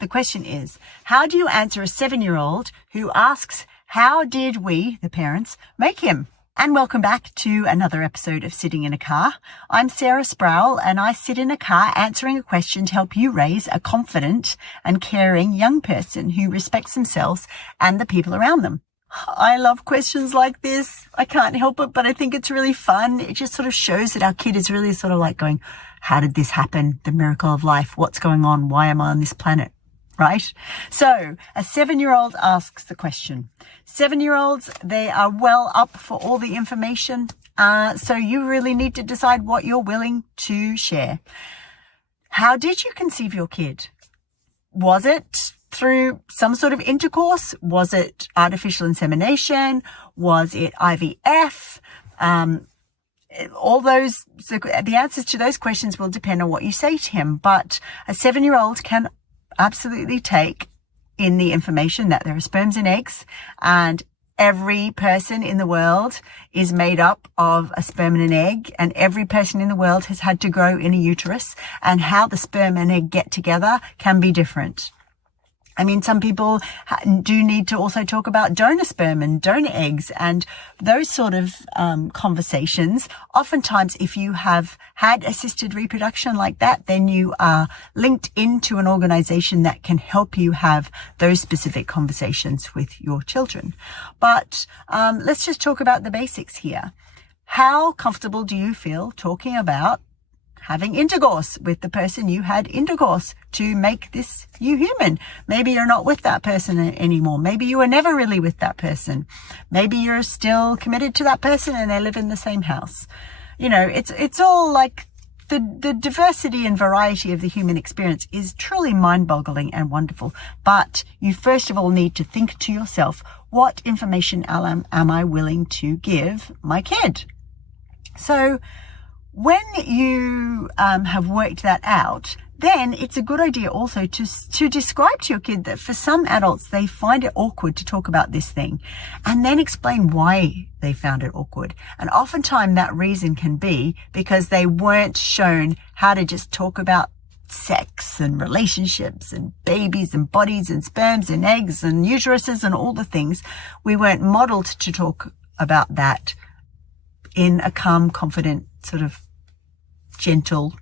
The question is, how do you answer a 7-year-old who asks, how did we, the parents, make him? And welcome back to another episode of Sitting in a Car. I'm Sarah Sproul, and I sit in a car answering a question to help you raise a confident and caring young person who respects themselves and the people around them. I love questions like this. I can't help it, but I think it's really fun. It just sort of shows that our kid is really sort of like going, how did this happen? The miracle of life. What's going on? Why am I on this planet? Right? So a 7-year-old asks the question. 7-year-olds, they are well up for all the information. So you really need to decide what you're willing to share. How did you conceive your kid? Was it through some sort of intercourse? Was it artificial insemination? Was it IVF? All those, the answers to those questions will depend on what you say to him. But a 7-year-old can absolutely take in the information that there are sperms and eggs, and every person in the world is made up of a sperm and an egg, and every person in the world has had to grow in a uterus, and how the sperm and egg get together can be different. I mean, some people do need to also talk about donor sperm and donor eggs and those sort of conversations. Oftentimes, if you have had assisted reproduction like that, then you are linked into an organization that can help you have those specific conversations with your children. But let's just talk about the basics here. How comfortable do you feel talking about having intercourse with the person you had intercourse to make this you human? Maybe you're not with that person anymore. Maybe you were never really with that person. Maybe you're still committed to that person and they live in the same house. You know, it's all like the diversity and variety of the human experience is truly mind-boggling and wonderful. But you first of all need to think to yourself, what information am I willing to give my kid? So when you have worked that out, then it's a good idea also to describe to your kid that for some adults, they find it awkward to talk about this thing, and then explain why they found it awkward. And oftentimes that reason can be because they weren't shown how to just talk about sex and relationships and babies and bodies and sperms and eggs and uteruses and all the things. We weren't modeled to talk about that in a calm, confident, sort of gentle,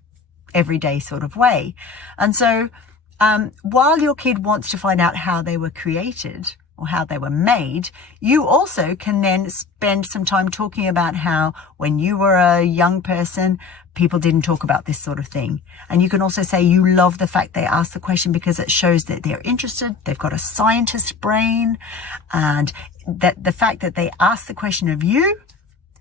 everyday sort of way. And so while your kid wants to find out how they were created or how they were made, you also can then spend some time talking about how when you were a young person, people didn't talk about this sort of thing. And you can also say you love the fact they asked the question because it shows that they're interested, they've got a scientist brain, and that the fact that they asked the question of you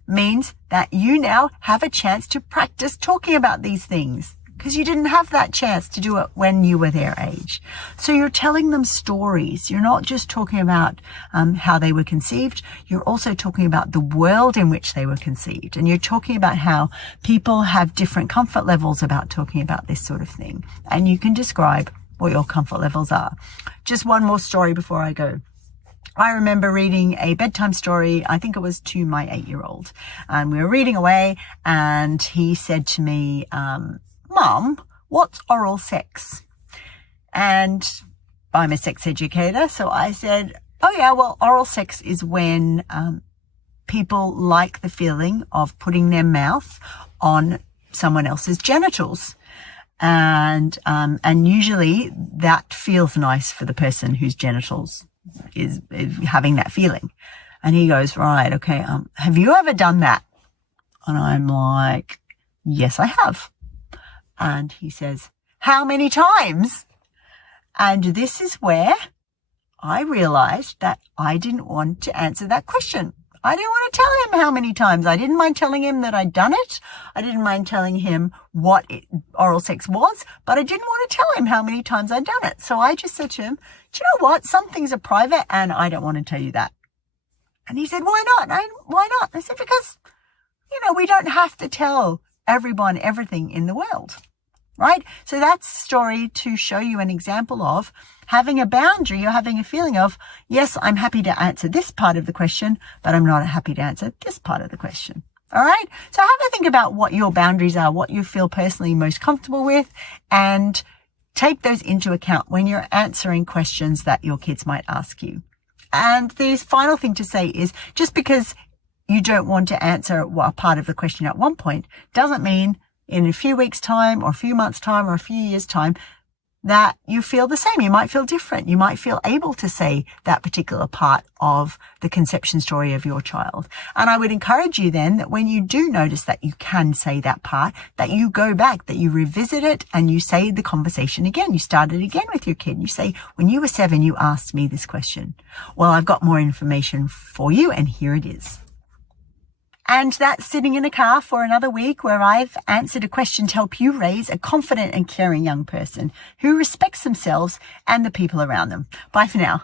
means that you now have a chance to practice talking about these things because you didn't have that chance to do it when you were their age. So you're telling them stories. You're not just talking about how they were conceived. You're also talking about the world in which they were conceived. And you're talking about how people have different comfort levels about talking about this sort of thing. And you can describe what your comfort levels are. Just one more story before I go. I remember reading a bedtime story, I think it was to my 8-year-old. And we were reading away and he said to me, Mum, what's oral sex? And I'm a sex educator, so I said, oh yeah, well, oral sex is when people like the feeling of putting their mouth on someone else's genitals. And usually that feels nice for the person whose genitals is having that feeling. And he goes, right, okay, have you ever done that? And I'm like, yes, I have. And he says, how many times? And this is where I realized that I didn't want to answer that question. I didn't want to tell him how many times. I didn't mind telling him that I'd done it. I didn't mind telling him what oral sex was, but I didn't want to tell him how many times I'd done it. So I just said to him, do you know what? Some things are private and I don't want to tell you that. And he said, why not? Why not? I said, because, we don't have to tell everyone everything in the world. Right? So that's a story to show you an example of having a boundary or having a feeling of, yes, I'm happy to answer this part of the question, but I'm not happy to answer this part of the question. All right? So have a think about what your boundaries are, what you feel personally most comfortable with, and Take those into account when you're answering questions that your kids might ask you. And the final thing to say is just because you don't want to answer a part of the question at one point doesn't mean in a few weeks' time or a few months' time or a few years' time that you feel the same. You might feel different. You might feel able to say that particular part of the conception story of your child. And I would encourage you then that when you do notice that you can say that part, that you go back, that you revisit it and you say the conversation again. You start it again with your kid. You say, when you were 7, you asked me this question. Well, I've got more information for you and here it is. And that's Sitting in a Car for another week where I've answered a question to help you raise a confident and caring young person who respects themselves and the people around them. Bye for now.